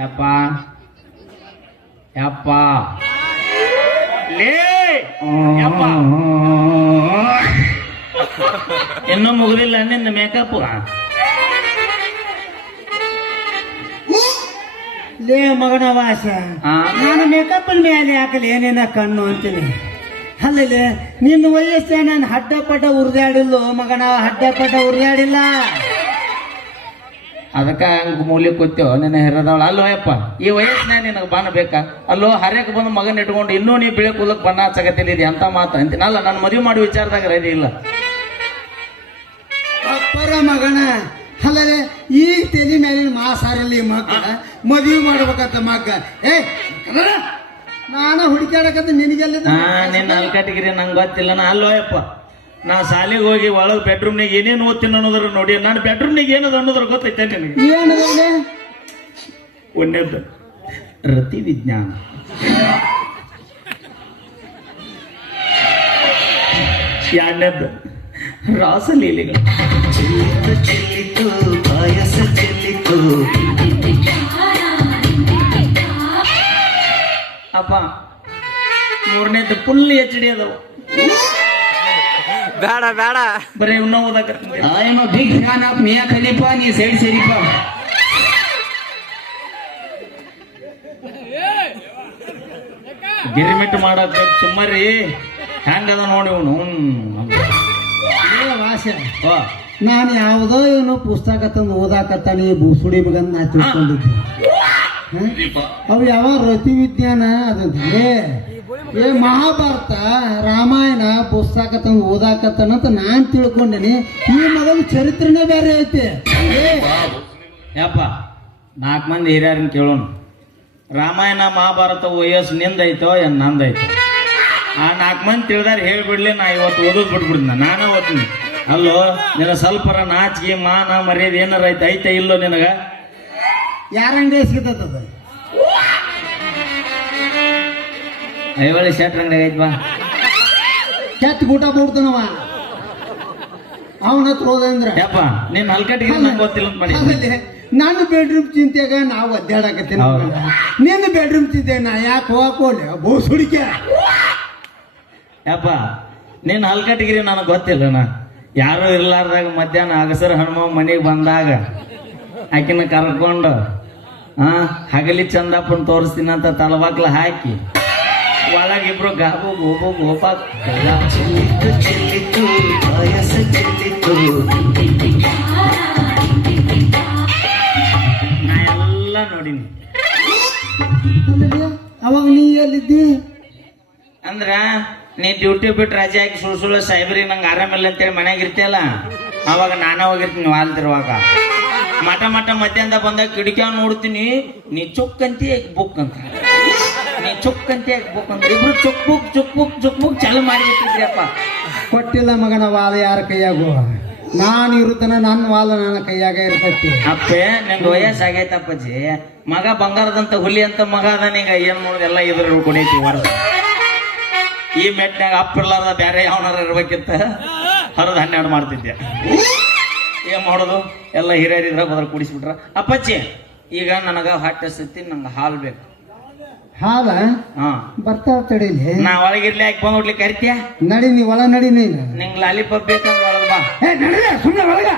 ಯಪ್ಪ. ಯಪ್ಪ. ಲೇ. ಯಪ್ಪ. ಇನ್ನೂ ಮುಗಿದಿಲ್ಲ ನಿನ್ನ ಮೇಕಪ್ ಲೇ ಮಗನ ವಾಸ? ನಾನು ಮೇಕಪ್ ಮೇಲೆ ಹಾಕಲಿ ಏನೇನ ಕಣ್ಣು ಅಂತೀನಿ. ಅಲ್ಲಲೇ ನಿನ್ನ ವಯಸ್ಸೇ ನಾನು ಹಡ್ಡ ಪಡ್ಡ ಉರ್ದಾಡಿಲ್ಲ ಮಗನ ಹಡ್ಡ ಪಡ್ಡ ಉರ್ದಾಡಿಲ್ಲ ಅದಕ್ಕ ಹಂಗ ಮೂಲಿ ಕೂತೇವ ನಿನ್ನ ಹೆರದವಳ ಅಲ್ಲೋ ಯಪ್ಪ, ಈ ವಯಸ್ಸಿನ ನಿನಗೆ ಬಾನ ಬೇಕಾ? ಅಲ್ಲೋ ಹರ್ಯಕ್ ಬಂದು ಮಗನ ಇಟ್ಕೊಂಡು ಇನ್ನೂ ನೀ ಬಿಳೆ ಕೂದಕ್ಕೆ ಬಣ್ಣ ಇದೆ ಅಂತ ಮಾತು ಅಂತೀನಿ ಅಲ್ಲ, ನಾನು ಮದುವೆ ಮಾಡಿ ವಿಚಾರದಾಗ ರೆಡಿ ಇಲ್ಲ. ಅಪ್ಪರ ಮಗನ ಅಲ್ಲಲೇ ಈ ತೆಲಿ ಮೇಲಿನ ಮಾಸಾರಲ್ಲಿ ಮಗ ಮದುವೆ ಮಾಡ್ಬೇಕಂತ ಮಗ ಏ ನಾನ ಹುಡುಕ್ಯಾಡಕಂತ ನಿನಗೆಲ್ಲ ಹಾ ನಿನ್ನ ಅಲ್ಕಟ್ಟಿಗಿರಿ ನಂಗೆ ಗೊತ್ತಿಲ್ಲ. ನಾ ಅಲ್ಲೋ ಯಪ್ಪ ನಾ ಶಾಲೆಗೆ ಹೋಗಿ ಒಳಗೆ ಬೆಡ್ರೂಮ್ನಾಗ ಏನೇನು ಓದ್ತೀನಿ ಅನ್ನೋದ್ರ ನೋಡಿ ನಾನು ಬೆಡ್ರೂಮ್ನಾಗ ಏನದ ಅನ್ನೋದ್ರ ಗೊತ್ತೈತೆ ನಿನಗೆ? ಏನದ ಒಂದೇದ್ದು ರತಿ ವಿಜ್ಞಾನ. ಎರಡನೇದ್ದು ರಾಸಲೀಲೆಗಳು. ಅಪ್ಪ ಮೂರನೇದ್ದು ಫುಲ್ ಎಚ್ ಡಿ ಅದಾವ. ಬೇಡ ಬೇಡ. ಬರೀ ಇನ್ನೂ ಓದಾಕತ್ತೀನಿ big fan of Mia Khalifa ನೀ ಸೈಡ್ ಸೇರಿಪ್ಪ. ಗಿರಿಮಿಟ್ ಮಾಡಕ್ ಸುಮ್ಮರಿ. ಹೆಂಗದ ನೋಡಿ ಇವನು. ವಾಸ. ನಾನು ಯಾವುದೋ ಇವನು ಪುಸ್ತಕ ತಂದು ಓದಾಕತ್ತಾನೆ ನೀ ಬೂಸುಡಿ ಮಗನ್ ನಾ ತಿಳ್ಕೊಂಡಿದ್ದೆ? ಅವು ಯಾವ ರತಿ ವಿಜ್ಞಾನ ಅದಂದ್ರೆ ಏ ಮಹಾಭಾರತ ರಾಮಾಯಣ ಪುಸ್ತಕ ತಂದು ಓದಾಕತ್ತಾನಂತ ನಾನ್ ತಿಳ್ಕೊಂಡೇನಿ. ಈ ಮಗನ ಚರಿತ್ರೆನೇ ಬೇರೆ ಐತಿ. ಏ ಯಪ್ಪ ನಾಲ್ಕು ಮಂದಿ ಹಿರಿಯರನ್ನ ಕೇಳೋಣ. ರಾಮಾಯಣ ಮಹಾಭಾರತ ವಯಸ್ಸು ನಿಂದೈತೋ ಏನ್ ನಂದೈತೋ? ಆ ನಾಲ್ಕು ಮಂದಿ ತಿಳಿದಾರ ಹೇಳ್ಬಿಡ್ಲಿ ನಾ ಇವತ್ತು ಓದೋದು ಬಿಟ್ಬಿಡ್ತೀನಿ. ನಾನೇ ಓದ್ತೀನಿ. ಅಲ್ಲೋ ನಿನ್ನ ಸ್ವಲ್ಪರ ನಾಚಿಗೆ ಮಾನ ಮರ್ಯಾದೆ ಏನಾರ ಐತೆ ಐತೆ ಇಲ್ಲೋ ನಿನಗ? ಯಾರ ಅಂಗಡಿ ಸಿಗತ್ತದ ಐವಳಿ ಶೆಟ್ರ್ ಅಂಗಡಿ ಐತ್ ಬಾ. ಕೆಟ್ಟ ಊಟ ಬಿಡ್ತಾನವ ಅವನ ಹತ್ರ ಹೋದಂದ್ರೆ ಯಪ್ಪ ಹಲ್ಕಟ್ಟಿಗೆ ನಂಗೆ ಗೊತ್ತಿಲ್ಲ ಅಂತ ಮಾಡಿ. ಆಮೇಲೆ ನನ್ನ ಬೆಡ್ರೂಮ್ ಚಿಂತೆಗ ನಾವು ಒದ್ದಾಡಕತ್ತೀನಿ ಹೌದು. ನಿನ್ನ ಬೆಡ್ರೂಮ್ ಚಿಂತೆ ನಾ ಯಾಕೆ ಹೋಗೋಲೆ ಬೋಸ್ ಸುಡಿಕೆ. ಯಪ್ಪ ನಿನ್ನ ಹಲ್ಕಟ್ಟಿಗಿರಿ ನನಗೆ ಗೊತ್ತಿಲ್ಲ ನಾ. ಯಾರು ಇರ್ಲಾರ್ದಾಗ ಮಧ್ಯಾಹ್ನ ಅಗಸರ ಹನುಮ ಮನೆಗೆ ಬಂದಾಗ ಆಕಿನ ಕರ್ಕೊಂಡು ಆ ಹಗಲಿ ಚಂದಪ್ಪನ ತೋರಿಸ್ತೀನಿ ಅಂತ ತಲಬಾಕ್ಲ ಹಾಕಿ. ಒಳಗಿಬ್ರು ಗಾಬು ಗೋಬು ಗೋಪಾಕ್ ನಾ ಎಲ್ಲ ನೋಡಿನಿ. ಅವಾಗ ನೀ ಎಲ್ಲಿದ್ದಿ? ಅಂದ್ರ ನೀ ಡ್ಯೂಟಿ ಬಿಟ್ಟು ರಜೆ ಹಾಕಿ ಸುಳ್ಳು ಸುಳ್ಳು ಸಾಹೇಬ್ರಿಗೆ ನಂಗೆ ಆರಾಮಿಲ್ಲ ಅಂತೇಳಿ ಮನ್ಯಾಗ ಇರ್ತಿಯಲ್ಲ? ಅವಾಗ ನಾನೇ ಹೋಗಿರ್ತೀನಿ ವಾಲ್ತಿರುವಾಗ. ಮಠ ಮಠ ಮಧ್ಯಾಹ್ನ ಬಂದಾಗ ಕಿಡಿಕ ನೋಡ್ತೀನಿ ನೀ ಚುಕ್ ಅಂತಿ ಬುಕ್ ಅಂತ? ನೀ ಚುಕ್ ಅಂತಿ ಬುಕ್ ಅಂತ? ಇಬ್ರು ಚೊಕ್ ಬುಕ್ ಚೊಕ್ ಬುಕ್ ಚೊಕ್ ಬುಕ್ ಚಾಲು ಮಾಡಿಬಿಟ್ಟಿದ್ರಿ ಅಪ್ಪ ಕೊಟ್ಟಿಲ್ಲ ಮಗನ ವಾದ ಯಾರ ಕೈಯಾಗು? ನಾನು ಇರುತ್ತನ ನನ್ನ ವಾದ ನನ್ನ ಕೈಯಾಗ ಇರ್ತೈತಿ. ಅಪ್ಪೆ ನಂಗೆ ವಯಸ್ಸಾಗೈತಪ್ಪಜಿ. ಮಗ ಬಂಗಾರದಂತ ಹುಲಿ ಅಂತ ಮಗ ಅದಾನೀಗ ಏನ್ ಮಾಡೋದು ಎಲ್ಲ ಇದ್ರ ಕೊಡೈತಿ ಹೊರದು ಈ ಮೆಟ್ನಾಗ ಅಪ್ಪ ಇರ್ಲಾರ್ದ ಬೇರೆ ಯಾವನಾರ ಇರ್ಬೇಕಿತ್ತ? ಹರಿದು ಹನ್ನೆರಡು ಮಾಡ್ತಿದ್ದೆ. ಏನ್ ಮಾಡೋದು? ಎಲ್ಲ ಹಿರಿಯರಿದ್ರ ಹೋದ್ರ ಕುಡಿಸ್ಬಿಟ್ರ. ಅಪ್ಪಚ್ಚಿ ಈಗ ನನಗ ಹೊಟ್ಟೆ ಸತಿ ನಂಗೆ ಹಾಲು ಬೇಕು. ಹಾಲ? ಹಾ. ಬರ್ತಾವ ತಡೀಲಿ ನಾ ಒಳಗಿರ್ಲಿ ಯಾಕೆ ಬಂದ್ ಹೋಗ್ಲಿ ಕರಿತೀಯ? ನಡಿ ನೀ ಒಳ ನಡಿ ನೀನು. ನಿಂಗೆ ಲಾಲಿಪಾಪ್ ಬೇಕಂದ್ರೆ ಒಳಗ ಬಾ. ಏ ಸುಮ್ಮನೆ ಒಳಗ.